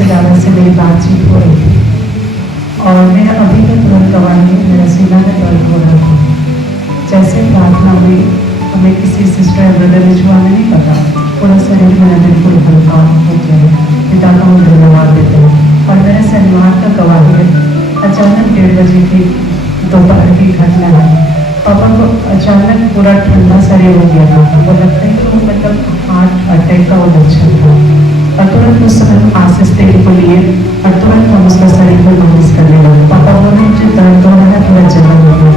निश्चित दादा से मेरी बातचीत हो रही थी और मेरा अभी भी तुरंत गवाही है, मेरा सीना में दर्द हो रहा था। जैसे प्रार्थना हुई, हमें किसी सिस्टर या ब्रदर ने छुआ नहीं पता, पूरा शरीर मेरा बिल्कुल हल्का हो गया। पिता का हम धन्यवाद देते हैं। और मेरे शनिवार का गवाही है, अचानक 1:30 बजे की दोपहर की घटना है। पापा को अचानक पूरा ठंडा शरीर हो गया था। वो लगता है कि वो मतलब हार्ट अटैक का वो लक्षण था। और तुरंत उस समय आशीष तेल को लिए और तुरंत हम उसका शरीर को मालिश करने लगे। पापा बोले मुझे दर्द हो रहा है, थोड़ा जलन हो गया।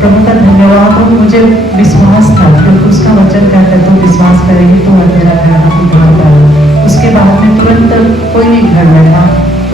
प्रभु का धन्यवाद हो, मुझे विश्वास था क्योंकि उसका वचन कहता है तो विश्वास करेगी तो तेरा घर उद्धार करेगा। उसके बाद में तुरंत कोई नहीं घर में था।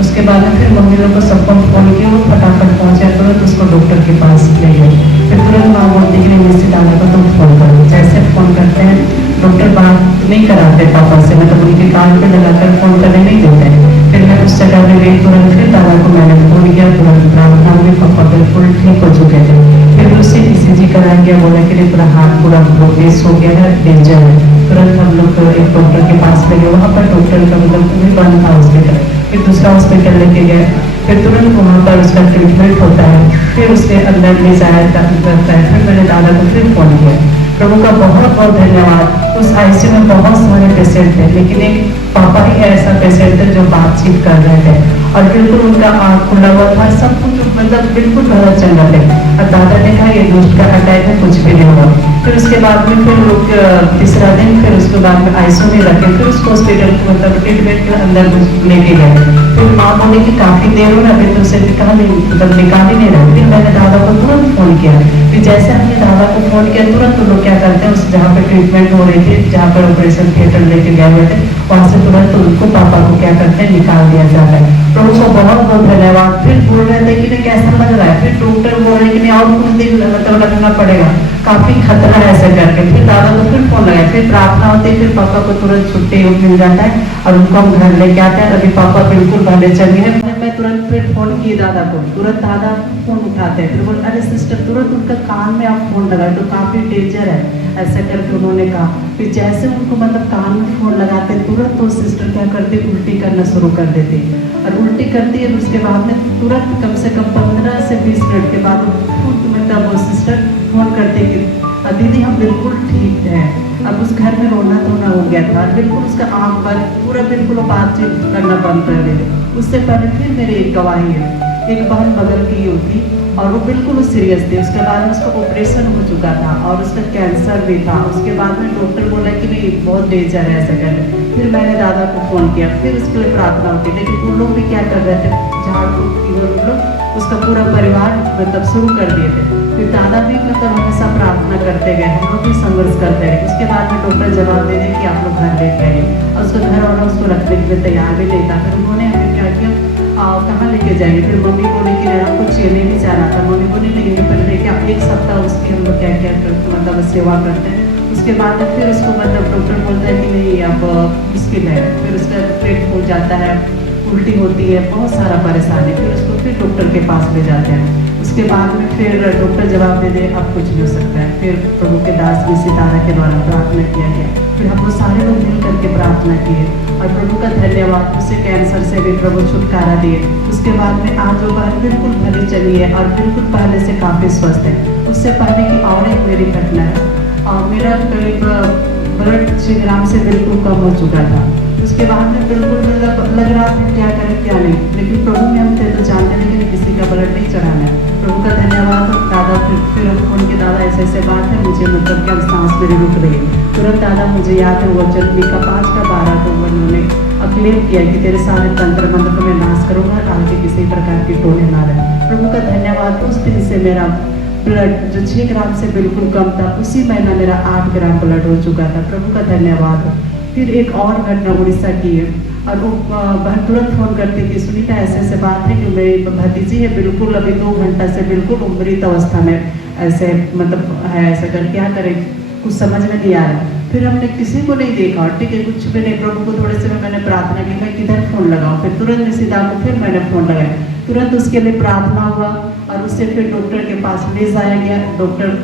उसके बाद में फिर मम्मी लोग को सबको फोन किया, वो फटाफट पहुंचा, तुरंत उसको डॉक्टर के पास ले गए। फिर तुरंत माँ बोलती कि निश्चित दादा को तुम फोन करो। जैसे फोन करते हैं, डॉक्टर बात नहीं कराते पापा से, मतलब उनके कान पे लगाकर फोन करने नहीं देते। फिर मैं उस जगह में गई, तुरंत फिर दादा को मैंने फोन किया, तुरंत प्रार्थना में पापा बिल्कुल ठीक हो चुके थे। फिर उससे ECG कराया गया, बोला कि पूरा हाथ पूरा प्रोग्रेस हो गया है, डेंजर है। तुरंत हम लोग एक डॉक्टर के पास ले गए, वहाँ पर डॉक्टर का मतलब भी बंद था हॉस्पिटल। फिर दूसरा हॉस्पिटल लेके गए, फिर तुरंत वहाँ पर उसका ट्रीटमेंट होता है, फिर उसके अंदर ले जाया करता है। फिर मैंने दादा को फिर फोन किया। प्रभु का बहुत बहुत धन्यवाद। उस ICU में बहुत सारे पेशेंट थे, लेकिन एक पापा ही ऐसा पेशेंट थे जो बातचीत कर रहे थे और बिल्कुल उनका आँख खुला हुआ था, सब कुछ मतलब बिल्कुल गलत चल रहा है। और दादा ने कहा ये दुष्ट का अटैक है, कुछ भी नहीं हुआ। फिर उसके बाद में फिर लोग तीसरा दिन फिर उसके बाद में ICU में रखे, फिर उसको हॉस्पिटल मतलब ट्रीटमेंट के अंदर लेके गए। फिर माँ बोले कि काफी देर हो रहा है, तो उसे निकाल ही नहीं रहे। फिर मैंने दादा को तुरंत फोन किया। फिर जैसे हमने दादा को फोन किया, तुरंत तो लोग क्या करते हैं, उस जहाँ पे ट्रीटमेंट हो रही थी, जहाँ पर ऑपरेशन थिएटर लेके गए हुए थे, वहां से तुरंत उनको पापा को क्या करते हैं, निकाल दिया जाता है। प्रभु को बहुत बहुत धन्यवाद। फिर बोल रहे थे कि कैसा लग रहा है, फिर डॉक्टर बोल रहे कि नहीं और कुछ दिन मतलब लगना पड़ेगा, काफी खतरा है ऐसा करके। फिर दादा को फिर फोन लगाया, फिर प्रार्थना होती है, फिर पापा को तुरंत छुट्टी मिल जाता है और उनको हम घर लेके आते हैं। अभी पापा बिल्कुल भले चल गए। मैं तुरंत फिर फोन किए दादा को, तुरंत दादा फोन उठाते हैं। फिर बोल अरे सिस्टर, तुरंत उनका कान में आप फोन लगाए तो काफी डेंजर है, ऐसा करके उन्होंने कहा। फिर जैसे उनको मतलब कान में फोन लगाते, तुरंत वो सिस्टर क्या करती, उल्टी करना शुरू कर देती और उल्टी करती है। उसके बाद में तुरंत कम से कम 15 से 20 मिनट के बाद मतलब वो सिस्टर फोन करते कि दीदी हम बिल्कुल ठीक है। अब उस घर में रोना धोना हो गया था, बिल्कुल उसका आँख पर पूरा बिल्कुल बातचीत करना बंद कर दे। उससे पहले फिर मेरी एक गवाही है, एक बहन बगल की होती और वो बिल्कुल सीरियस थी। उसके बाद में उसका ऑपरेशन हो चुका था और उसका कैंसर भी था। उसके बाद में डॉक्टर बोला कि नहीं बहुत डेंजर है ऐसा कर। फिर मैंने दादा को फोन किया, फिर उसके लिए प्रार्थना होती, लेकिन उन लोग भी क्या कर रहे थे, झाड़ फूक लोग उसका पूरा परिवार मतलब शुरू कर दिए थे। फिर दादा भी मतलब हमेशा प्रार्थना करते गए, हम लोग भी संघर्ष करते रहे। उसके बाद में डॉक्टर जवाब दे दें कि आप लोग घर लेके आइए और उसका घर वाला उसको रखने के लिए तैयार भी नहीं था। फिर उन्होंने हमें क्या किया, कहाँ लेके जाएंगे। फिर मम्मी बोली कि आपको चेन्नई नहीं जाना था। मम्मी बोली नहीं, यहीं पर लेके आप 1 सप्ताह उसकी हम लोग क्या क्या मतलब सेवा करते हैं। उसके बाद फिर उसको मतलब डॉक्टर बोलता है कि नहीं अब मुश्किल है। फिर उसका पेट फूल जाता है, उल्टी होती है, बहुत सारा परेशानी। फिर उसको फिर डॉक्टर के पास ले जाते हैं। उसके बाद में फिर डॉक्टर जवाब दे दे अब कुछ नहीं हो सकता है। फिर प्रभु के दास भी सितारा के द्वारा प्रार्थना किया गया। फिर हम लोग सारे लोग मिल करके प्रार्थना किए और प्रभु का धन्यवाद, उसे कैंसर से भी प्रभु छुटकारा दिए। उसके बाद में आज वो बात बिल्कुल भली चली है और बिल्कुल पहले से काफ़ी स्वस्थ है। उससे पहले की और एक मेरी घटना है, और मेरा करीब ब्लड 6 ग्राम से बिल्कुल कम हो चुका था। उसके बाद में बिल्कुल लग रहा था क्या करें क्या नहीं, लेकिन प्रभु में हम थे तो जानते थे कि किसी का ब्लड नहीं चढ़ाना है। प्रभु का धन्यवाद हो। दादा फिर हम फोन के दादा ऐसे बात है, मुझे मतलब क्या सांस मेरी रुक रही है। तुरंत दादा मुझे याद है वो जल्दी का 5 का 12 को उन्होंने क्लेम किया कि तेरे सारे तंत्र मंत्र को मैं नाश करूँगा, आगे किसी प्रकार की टोने ना रहे। प्रभु का धन्यवाद। उस दिन से मेरा ब्लड जो 6 ग्राम से बिल्कुल कम था, उसी महीना मेरा 8 ग्राम ब्लड हो चुका था। प्रभु का धन्यवाद। फिर एक और घटना उड़ीसा की है और वो बहन तुरंत फोन करती थी, सुनीता ऐसे बात है कि मेरी भतीजी है बिल्कुल अभी 2 घंटा से बिल्कुल मृत अवस्था में ऐसे मतलब है, ऐसा कर क्या करें, कुछ समझ में नहीं आ रहा। फिर हमने किसी को नहीं देखा, ठीक है कुछ भी नहीं। प्रभु को थोड़े समय मैंने प्रार्थना की, मैं किधर फोन लगाऊं। फिर तुरंत निशिता को फिर मैंने फोन लगाया, तुरंत उसके लिए प्रार्थना हुआ और उससे फिर डॉक्टर के पास ले जाया गया। डॉक्टर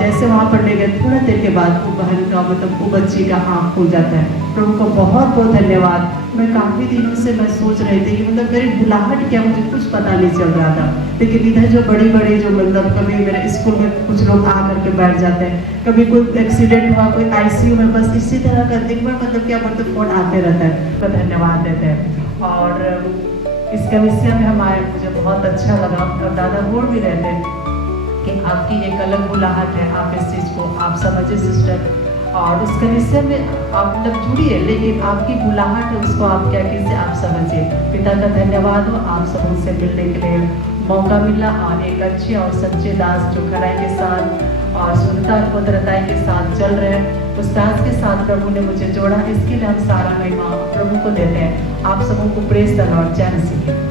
जैसे वहाँ पर ले गए, थोड़ा देर के बाद वो बहन का मतलब वो बच्ची का आँख खुल जाता है। प्रभु को बहुत बहुत धन्यवाद। मैं काफ़ी दिनों से मैं सोच रही थी कि मतलब मेरी बुलाहट क्या, मुझे कुछ पता नहीं चल रहा था। लेकिन इधर जो बड़ी बड़ी जो मतलब कभी मेरे स्कूल में कुछ लोग आ करके बैठ जाते हैं, कभी कोई एक्सीडेंट हुआ, कोई आईसीयू में, बस इसी तरह का दिन भर मतलब क्या बोलते फ़ोन आते रहता है, तो धन्यवाद देते हैं। और इस कलिसिया में हम आए, मुझे बहुत अच्छा लगा। और दादा बोल भी रहे थे कि आपकी एक अलग बुलाहट है, आप इस चीज़ को आप समझिए सिस्टर, और उस कलिसिया में आप मतलब जुड़िए, लेकिन आपकी बुलाहट है उसको आप क्या कीजिए, आप समझिए। पिता का धन्यवाद हो, आप सब उनसे मिलने के लिए मौका मिला, और एक अच्छे और सच्चे दास जो खराई के साथ और शुद्धता और पवित्रता के साथ चल रहे हैं, उस दास के साथ प्रभु ने मुझे जोड़ा। इसके लिए हम सारा महिमा प्रभु को देते हैं। आप सबों को प्रेज द लॉर्ड, जय मसीह।